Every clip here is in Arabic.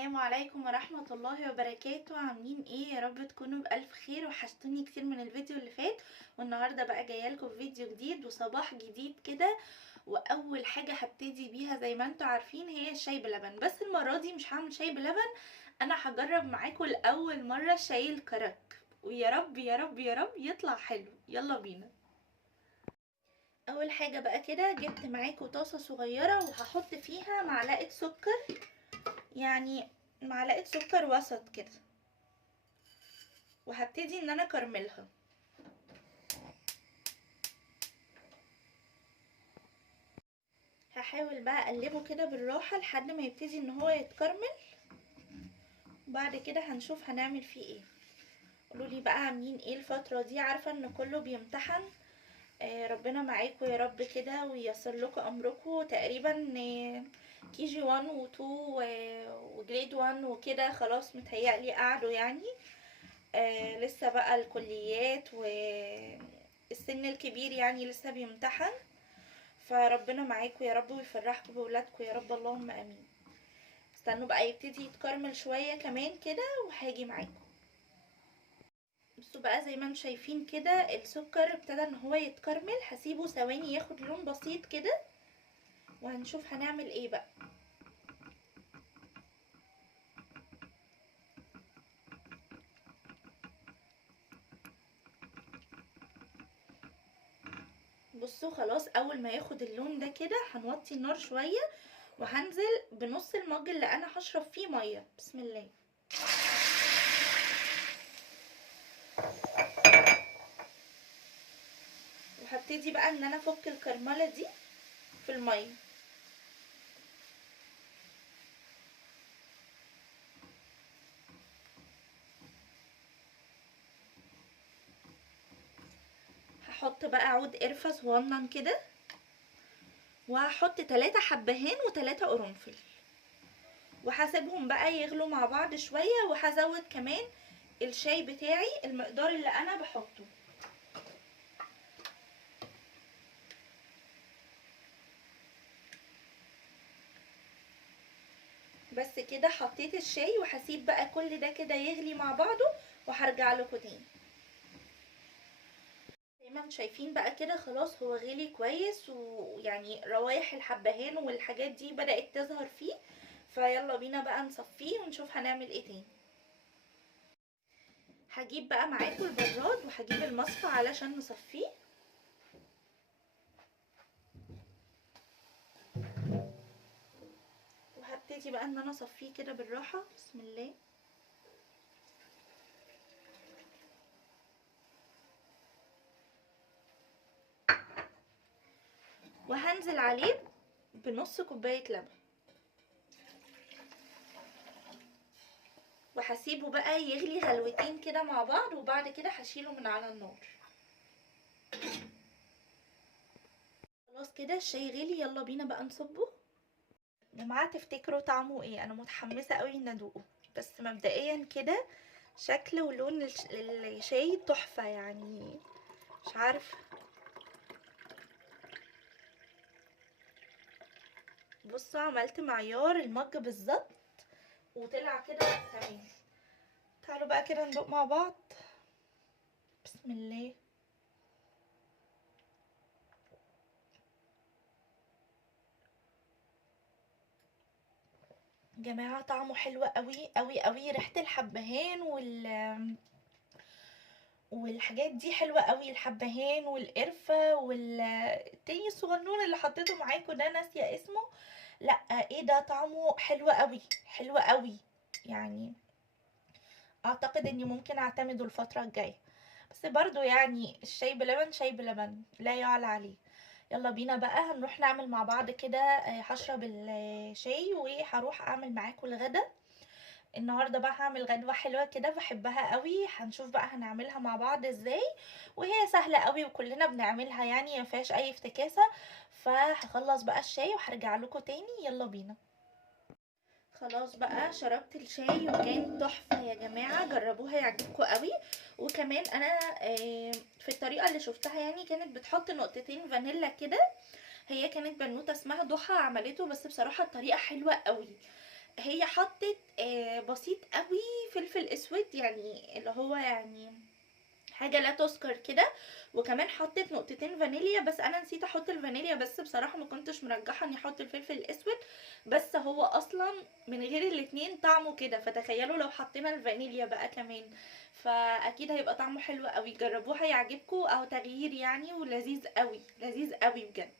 السلام عليكم ورحمة الله وبركاته. عاملين ايه؟ يا رب تكونوا بألف خير. وحشتوني كتير من الفيديو اللي فات، والنهاردة بقى جايه لكم فيديو جديد وصباح جديد كده. واول حاجة هبتدي بيها زي ما انتوا عارفين هي الشاي بلبن، بس المرة دي مش هعمل شاي بلبن، انا هجرب معاكم لأول مرة شاي الكرك، ويا رب يا رب يا رب يطلع حلو. يلا بينا. اول حاجة بقى كده جبت معاكم طاسة صغيرة وهحط فيها معلقة سكر، يعني معلقة سكر وسط كده، وهبتدي ان انا اكرملها. هحاول بقى اقلبه كده بالراحة لحد ما يبتدي ان هو يتكرمل، وبعد كده هنشوف هنعمل فيه ايه. قولولي بقى عاملين ايه الفترة دي، عارفة ان كله بيمتحن. ربنا معاكم يا رب كده وييسر لكم امركم. تقريبا كي جي 1 و 2 وجريد 1 وكده خلاص متهيألي قعدوا يعني. لسه بقى الكليات والسن الكبير يعني لسه بيمتحن، فربنا معاكم يا رب ويفرحكم بولادكم يا رب، اللهم امين. استنوا بقى يبتدي يتكرمل شويه كمان كده وهاجي معاكم. بصوا بقى زي ما انتم شايفين كده السكر ابتدى ان هو يتكرمل، هسيبه ثواني ياخد لون بسيط كده وهنشوف هنعمل ايه بقى. بصوا خلاص اول ما ياخد اللون ده كده هنوطي النار شويه، وهنزل بنص المج اللي انا هشرب فيه ميه. بسم الله. وهبتدي بقى ان انا افك الكرمله دي في الميه. هحط بقى عود قرفه صغنن كده، وهحط 3 حبهان و3 قرنفل، وهسيبهم بقى يغلوا مع بعض شويه، وهزود كمان الشاي بتاعي المقدار اللي انا بحطه. بس كده حطيت الشاي، وهسيب بقى كل ده كده يغلي مع بعضه وهرجع لكم تاني. زي ما انتم شايفين بقى كده خلاص هو غلي كويس، ويعني روايح الحبهان والحاجات دي بدأت تظهر فيه. فيلا بينا بقى نصفيه ونشوف هنعمل ايه تاني. هجيب بقى معاكم البراد وهجيب المصفى علشان نصفيه. وهبتدي بقى ان انا اصفيه كده بالراحة. بسم الله. وهنزل عليه بنص كوباية لبن، وهسيبه بقى يغلي غلوتين كده مع بعض، وبعد كده هشيله من على النار. خلاص كده الشاي غلي، يلا بينا بقى نصبه. يا جماعه تفتكروا طعمه ايه؟ انا متحمسه قوي ان ادوقه، بس مبدئيا كده شكل ولون الشاي تحفه يعني. مش عارفه. بصوا عملت معيار المج بالظبط وطلع كده تمام. تعالوا بقى كده ندوق مع بعض. بسم الله. جماعه طعمه حلو قوي قوي قوي، ريحه الحبهان والحاجات دي حلوه قوي، الحبهان والقرفه والتاني الصغنون اللي حطيته معاكم ده ناسيه اسمه. لا ايه ده، طعمه حلو قوي حلو قوي يعني. اعتقد اني ممكن اعتمده الفتره الجايه. بس برضو يعني الشاي بلبن شاي بلبن لا يعلى عليه. يلا بينا بقى هنروح نعمل مع بعض كده. هشرب الشاي وهروح اعمل معاكم الغدا. النهارده بقى هعمل غدوه حلوه كده بحبها قوي، هنشوف بقى هنعملها مع بعض ازاي. وهي سهله قوي وكلنا بنعملها يعني مفيهاش اي افتكاسه. فهخلص بقى الشاي وهرجع لكم تاني. يلا بينا. خلاص بقى شربت الشاي وكان تحفه يا جماعه، جربوها يعجبكم قوي. وكمان انا في الطريقه اللي شفتها يعني كانت بتحط نقطتين فانيلا كده. هي كانت بنوته اسمها ضحى عملته، بس بصراحه الطريقه حلوه قوي. هي حطت بسيط قوي فلفل اسود، يعني اللي هو يعني حاجه لا تذكر كده. وكمان حطيت نقطتين فانيليا، بس انا نسيت احط الفانيليا، بس بصراحه ما كنتش مرجحه اني احط الفلفل الاسود. بس هو اصلا من غير الاتنين طعمه كده، فتخيلوا لو حطينا الفانيليا بقى كمان، فاكيد هيبقى طعمه حلو قوي. جربوه هيعجبكم، او تغيير يعني، ولذيذ قوي لذيذ قوي بجد.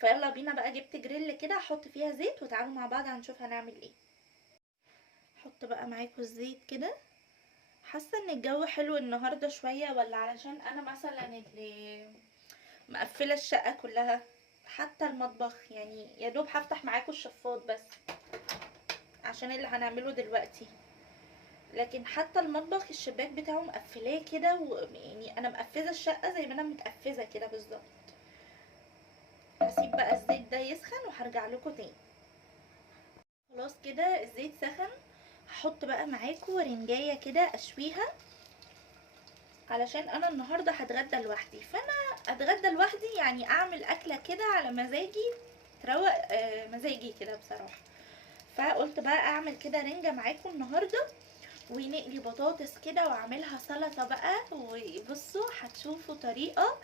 فيلا بينا بقى، جبت جريل كده احط فيها زيت، وتعالوا مع بعض هنشوف هنعمل ايه. احط بقى معاكم الزيت كده. حاسه ان الجو حلو النهارده شويه، ولا علشان انا مثلا اللي مقفله الشقه كلها؟ حتى المطبخ يعني يا دوب هفتح معاكم الشفاط بس عشان اللي هنعمله دلوقتي، لكن حتى المطبخ الشباك بتاعه مقفلاه كده، ويعني انا مقفزه الشقه زي ما انا متقفزه كده بالظبط. هسيب بقى الزيت ده يسخن وهرجع لكم تاني. خلاص كده الزيت سخن. هحط بقى معاكم رنجايه كده اشويها، علشان انا النهارده هتغدى لوحدي، فانا اتغدى لوحدي يعني اعمل اكله كده على مزاجي، تروق مزاجي كده بصراحه. فقلت بقى اعمل كده رنجه معاكم النهارده، ونقلي بطاطس كده واعملها سلطه بقى. وبصوا هتشوفوا طريقه،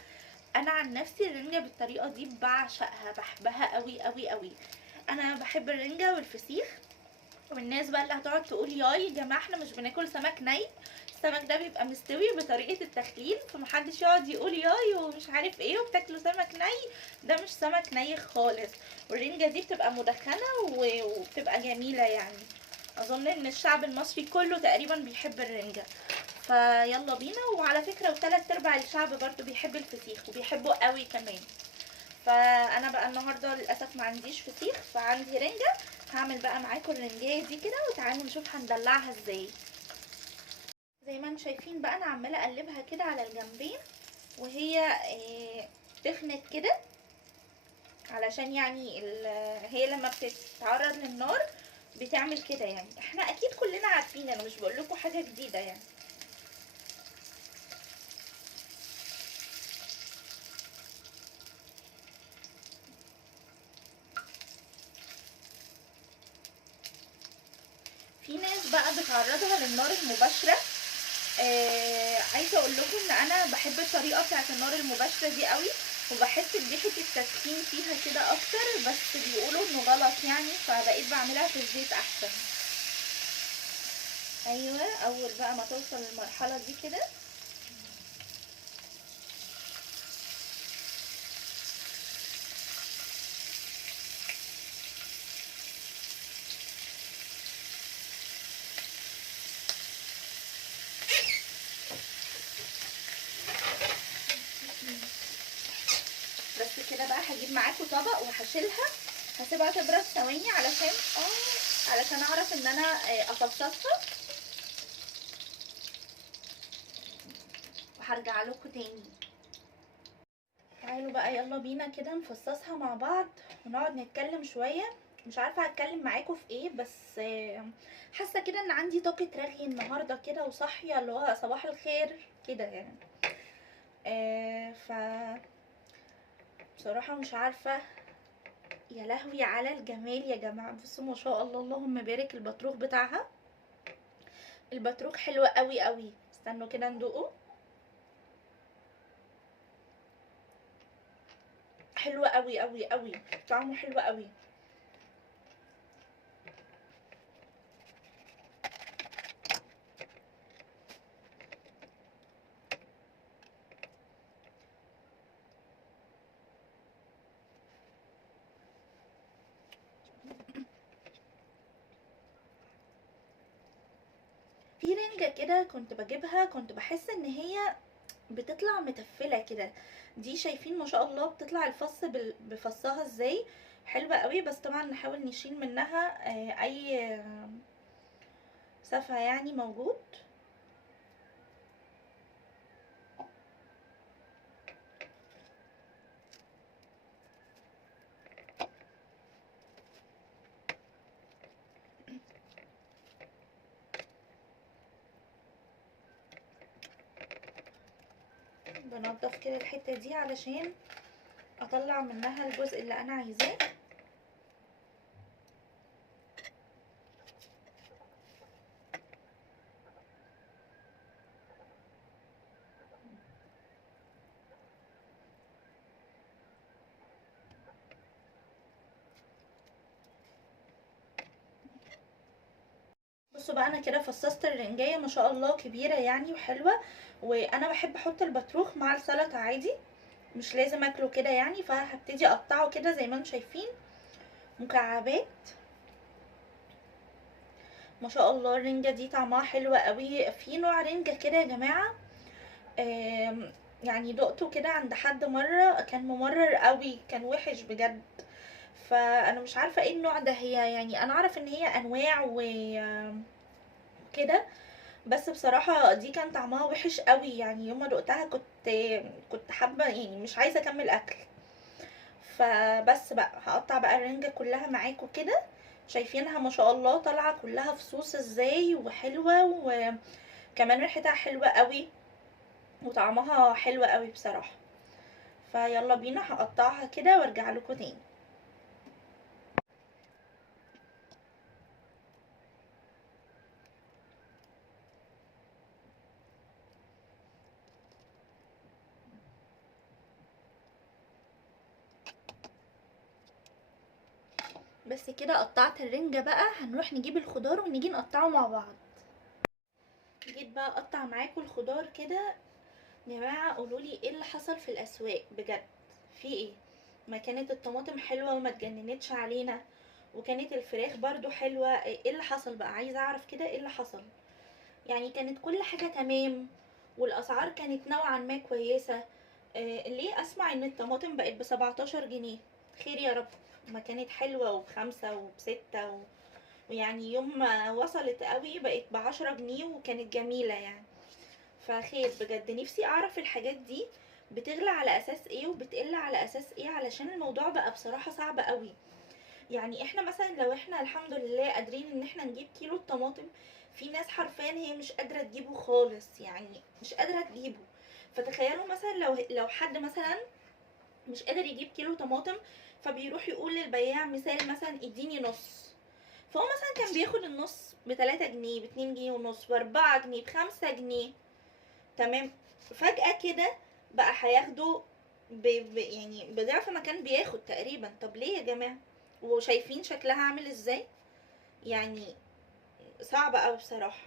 انا عن نفسي الرنجه بالطريقه دي بعشقها، بحبها قوي قوي قوي. انا بحب الرنجه والفسيخ. والناس بقى اللي هتقعد تقول يا جماعه احنا مش بناكل سمك ني، السمك ده بيبقى مستوي بطريقه التخليل، فمحدش يقعد يقول ومش عارف ايه وبتاكلوا سمك ني. ده مش سمك ني خالص. والرنجه دي بتبقى مدخنه وبتبقى جميله يعني. اظن ان الشعب المصري كله تقريبا بيحب الرنجه. فيلا بينا. وعلى فكره وثلاث ارباع الشعب برضو بيحب الفسيخ وبيحبه قوي كمان. فانا بقى النهارده للاسف ما عنديش فسيخ، فعندي رنجه. هعمل بقى معاكم الرنجايه دي كده، وتعالوا نشوف هندلعها ازاي. زي ما انتم شايفين بقى انا عماله اقلبها كده على الجنبين، وهي تخنت كده، علشان يعني هي لما بتتعرض للنار بتعمل كده. يعني احنا اكيد كلنا عارفين، انا مش بقول لكم حاجه جديده يعني. في ناس بقى بتعرضها للنار المباشره. عايزه اقول لكم ان انا بحب الطريقه بتاعت النار المباشره دي قوي، وبحس بريحه التدخين فيها كده اكتر، بس بيقولوا انه غلط يعني، فبقيت بعملها في الزيت احسن. ايوه، اول بقى ما توصل للمرحله دي كده بس كده بقى هجيب معاكم طبق وهشيلها، هسيبها تبرد ثواني علشان اعرف ان انا افصصها، وهرجع لكم تاني. تعالوا بقى يلا بينا كده نفصصها مع بعض ونقعد نتكلم شويه. مش عارفه هتكلم معاكم في ايه، بس حاسه كده ان عندي طاقه رغي النهارده كده، وصاحيه اللي هو صباح الخير كده يعني. ف بصراحه مش عارفه. يا لهوي على الجمال يا جماعه، بصوا ما شاء الله اللهم بارك. البطروخ بتاعها، البطروخ حلوه قوي قوي. استنوا كده ندوقه. حلوه قوي قوي قوي، طعمه حلو قوي. في رنجة كده كنت بجيبها، كنت بحس ان هي بتطلع متفلة كده. دي شايفين ما شاء الله بتطلع الفص بفصها ازاي، حلوة قوي. بس طبعا نحاول نشيل منها اي سفة يعني موجود. بنضف كده الحتة دي علشان اطلع منها الجزء اللي انا عايزاه. بصوا بقى، انا كده فصصت الرنجايه ما شاء الله كبيره يعني وحلوه. وانا بحب احط البطروخ مع السلطه عادي، مش لازم اكله كده يعني. فهبتدي اقطعه كده زي ما انتم شايفين مكعبات. ما شاء الله الرنجه دي طعمها حلو قوي. في نوع رنجه كده يا جماعه، يعني دقته كده عند حد مره كان ممرر قوي، كان وحش بجد. فانا مش عارفه ايه النوع ده. هي يعني انا اعرف ان هي انواع وكده، بس بصراحة دي كان طعمها وحش قوي. يعني يوم ما دقتها كنت حابة يعني مش عايزة اكمل اكل. فبس بقى هقطع بقى الرنجة كلها معاكم كده. شايفينها ما شاء الله طالعة كلها فصوص ازاي وحلوة، وكمان ريحتها حلوة قوي وطعمها حلو قوي بصراحة. فيلا بينا هقطعها كده وارجع لكم تاني. بس كده قطعت الرنجة بقى، هنروح نجيب الخضار ونيجي نقطعه مع بعض. جيت بقى اقطع معاكم الخضار كده. يا جماعه قولولي ايه اللي حصل في الاسواق بجد؟ في ايه؟ ما كانت الطماطم حلوه وما اتجننتش علينا، وكانت الفراخ برضو حلوه. ايه اللي حصل بقى؟ عايزه اعرف كده ايه اللي حصل. يعني كانت كل حاجه تمام، والاسعار كانت نوعا ما كويسه. ليه اسمع ان الطماطم بقت ب17 جنيه؟ خير يا رب. ما كانت حلوه وب5 وب6 ويعني يوم ما وصلت قوي بقت ب10 جنيه وكانت جميله يعني. فخير بجد. نفسي اعرف الحاجات دي بتغلى على اساس ايه وبتقل على اساس ايه، علشان الموضوع بقى بصراحة صعب قوي. يعني احنا مثلا لو احنا الحمد لله قادرين ان احنا نجيب كيلو الطماطم، في ناس حرفيا هي مش قادرة تجيبه خالص، يعني مش قادرة تجيبه. فتخيلوا مثلا لو حد مثلا مش قادر يجيب كيلو طماطم، فبيروح يقول للبياع مثال مثلا اديني نص. فهو مثلا كان بياخد النص ب3 جنيه، ب2 جنيه ونص، ب4 جنيه، ب5 جنيه. تمام. فجأة كده بقى هياخده يعني بضعف ما كان بياخد تقريبا. طب ليه يا جماعة؟ وشايفين شكلها عامل ازاي؟ يعني صعبة اوي بصراحة.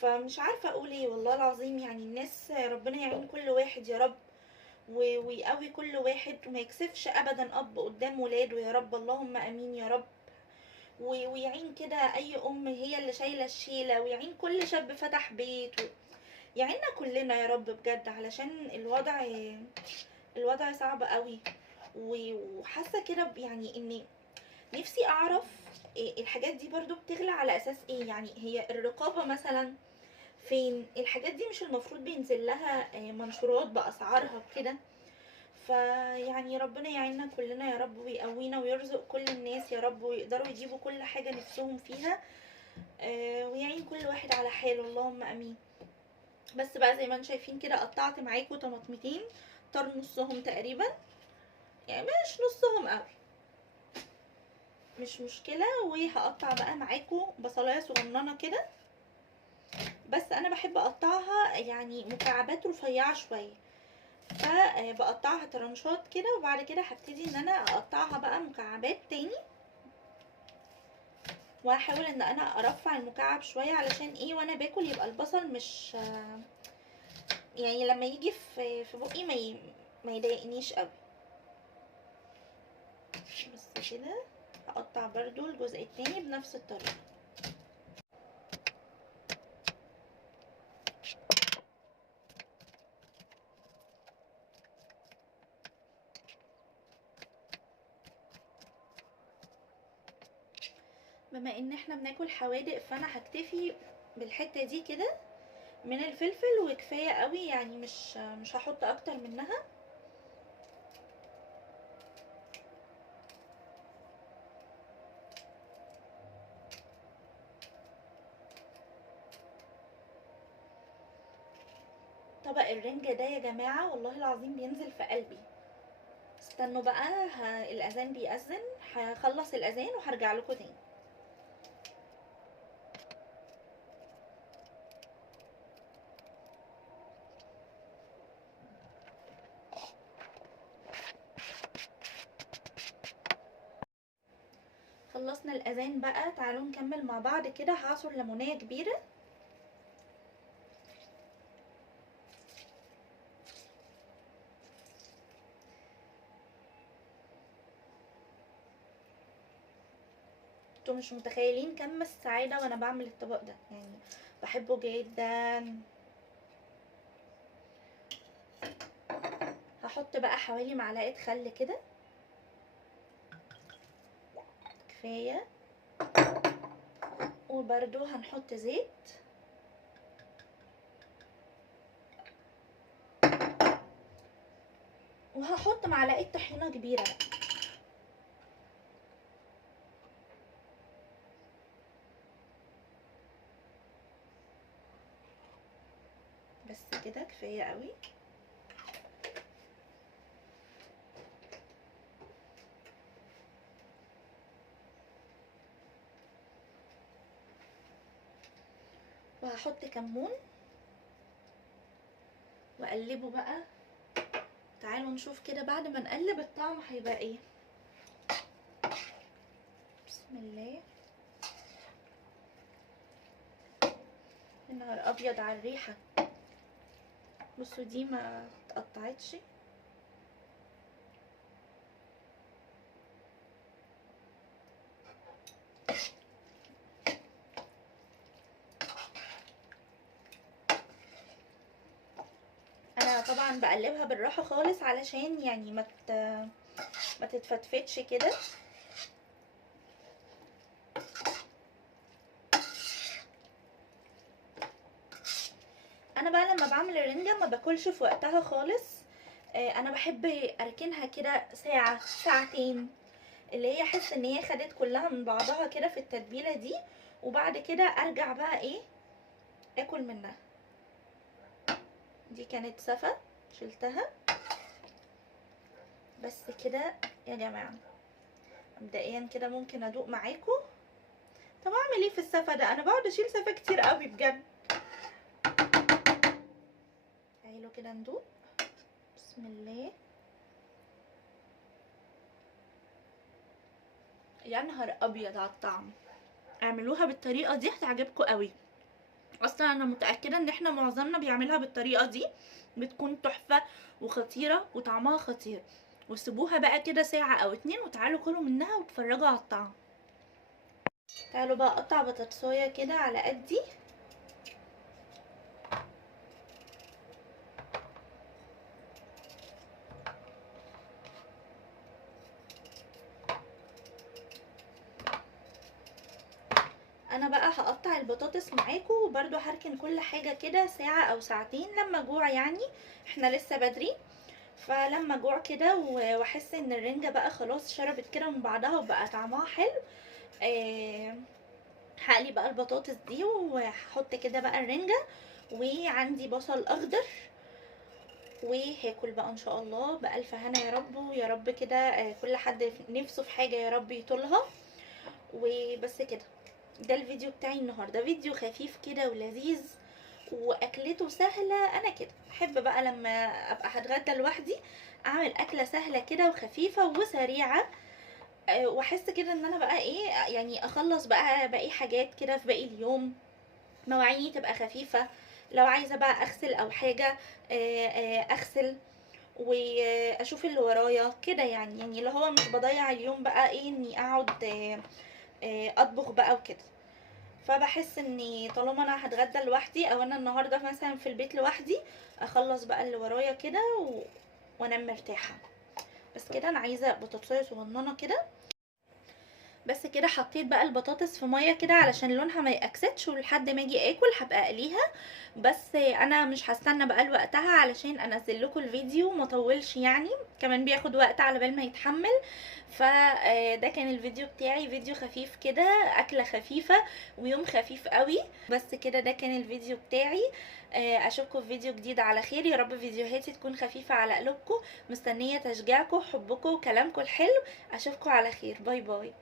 فمش عارفة اقول ايه والله العظيم. يعني الناس ربنا يعين كل واحد يا رب، ويقوي كل واحد وما يكسفش ابدا اب قدام ولاده يا رب، اللهم امين يا رب. ويعين كده اي ام هي اللي شايلة الشيلة، ويعين كل شاب فتح بيت يعيننا كلنا يا رب بجد. علشان الوضع صعب قوي. وحاسه كده يعني اني نفسي اعرف الحاجات دي برضو بتغلى على اساس ايه. يعني هي الرقابه مثلا فين؟ الحاجات دي مش المفروض بينزل لها منشورات باسعارها وكده؟ فيعني ربنا يعيننا كلنا يا رب، ويقوينا ويرزق كل الناس يا رب، ويقدروا يجيبوا كل حاجه نفسهم فيها. ويعين كل واحد على حاله، اللهم امين. بس بقى زي ما انتم شايفين كده قطعت معاكم طماطمتين، طر نصهم تقريبا، يعني مش نصهم قوي، مش مشكله. وهقطع بقى معاكم بصلايه صغننه كده، بس انا بحب اقطعها يعني مكعبات رفيعه شويه. فبقطعها ترنشات كده، وبعد كده هبتدي ان انا اقطعها بقى مكعبات تاني. وهحاول ان انا ارفع المكعب شويه علشان ايه وانا باكل يبقى البصل مش يعني لما يجي في بقي ما يضايقنيش قوي. بس كده هقطع برضو الجزء التاني بنفس الطريقة. بما ان احنا بناكل حوادق، فانا هكتفي بالحتة دي كده من الفلفل وكفاية قوي، يعني مش هحط اكتر منها. طبق الرنجة ده يا جماعة والله العظيم بينزل في قلبي. استنوا بقى، الاذان بيأذن، هخلص الاذان وهرجع لكم تاني. خلصنا خلصنا الاذان بقى، تعالوا نكمل مع بعض كده. هعصر ليمونيه كبيره. انتوا مش متخيلين كم السعاده وانا بعمل الطبق ده، يعني بحبه جدا. هحط بقى حوالي معلقه خل كده، كفايه. وبرده هنحط زيت، وهحط معلقه طحينه كبيره بقى. بس كده كفايه قوي. وهحط كمون واقلبه بقى. تعالوا نشوف كده بعد ما نقلب الطعم هيبقى ايه. بسم الله. يا نهار ابيض على الريحه. بصوا دي ما اتقطعتش. انا طبعا بقلبها بالراحه خالص علشان يعني ما تتفتفتش كده. انا بقى لما بعمل الرنجه ما باكلش في وقتها خالص. انا بحب اركنها كده ساعه ساعتين، اللي هي احس ان هي خدت كلها من بعضها كده في التتبيله دي، وبعد كده ارجع بقى ايه اكل منها. دي كانت سفه شلتها. بس كده يا جماعه، مبدئيا كده ممكن ادوق معاكم. طب اعمل ايه في السفه ده؟ انا بقعد اشيل سفه كتير قوي بجد. تعالوا كده ندوق. بسم الله. يا نهار ابيض على الطعم. اعملوها بالطريقه دي هتعجبكم قوي. اصلا انا متاكده ان احنا معظمنا بيعملها بالطريقه دي، بتكون تحفه وخطيره وطعمها خطير. وسيبوها بقى كده ساعه او اتنين وتعالوا كلوا منها وتفرجوا على الطعم. تعالوا بقى اقطع بطاطسايه كده على قدي. انا بقى هقطع البطاطس معاكم، وبرده هركن كل حاجه كده ساعه او ساعتين لما جوع، يعني احنا لسه بدري. فلما جوع كده واحس ان الرنجه بقى خلاص شربت كده من بعضها وبقى طعمها حلو، هقلي بقى البطاطس دي وهحط كده بقى الرنجه. وعندي بصل اخضر، وهاكل بقى ان شاء الله بألف هنا يا رب. ويا رب كده كل حد نفسه في حاجه يا رب يطولها. وبس كده، ده الفيديو بتاعي النهارده، فيديو خفيف كده ولذيذ واكلته سهله. انا كده احب بقى لما ابقى هتغدى لوحدي اعمل اكله سهله كده وخفيفه وسريعه، واحس كده ان انا بقى ايه يعني اخلص بقى باقي حاجات كده في باقي اليوم. مواعيني تبقى خفيفه، لو عايزه بقى اغسل او حاجه اغسل واشوف اللي ورايا كده، يعني اللي هو مش بضيع اليوم بقى ايه اني اقعد اطبخ بقى وكده. فبحس اني طالما انا هتغدى لوحدي او انا النهارده مثلا في البيت لوحدي، اخلص بقى اللي ورايا كده وانام مرتاحه. بس كده انا عايزه بطاطسايه صغننه كده. بس كده حطيت بقى البطاطس في ميه كده علشان لونها ما يأكسدش، ولحد ما اجي اكل هبقى اقليها. بس انا مش هستنى بقى لوقتها علشان انزل لكم الفيديو ما طولش، يعني كمان بياخد وقت على بال ما يتحمل. فده كان الفيديو بتاعي، فيديو خفيف كده، اكله خفيفه ويوم خفيف قوي. بس كده ده كان الفيديو بتاعي. اشوفكم في فيديو جديد على خير. يا رب فيديوهاتي تكون خفيفه على قلوبكم. مستنيه تشجيعكم، حبكم وكلامكم الحلو. اشوفكم على خير. باي باي.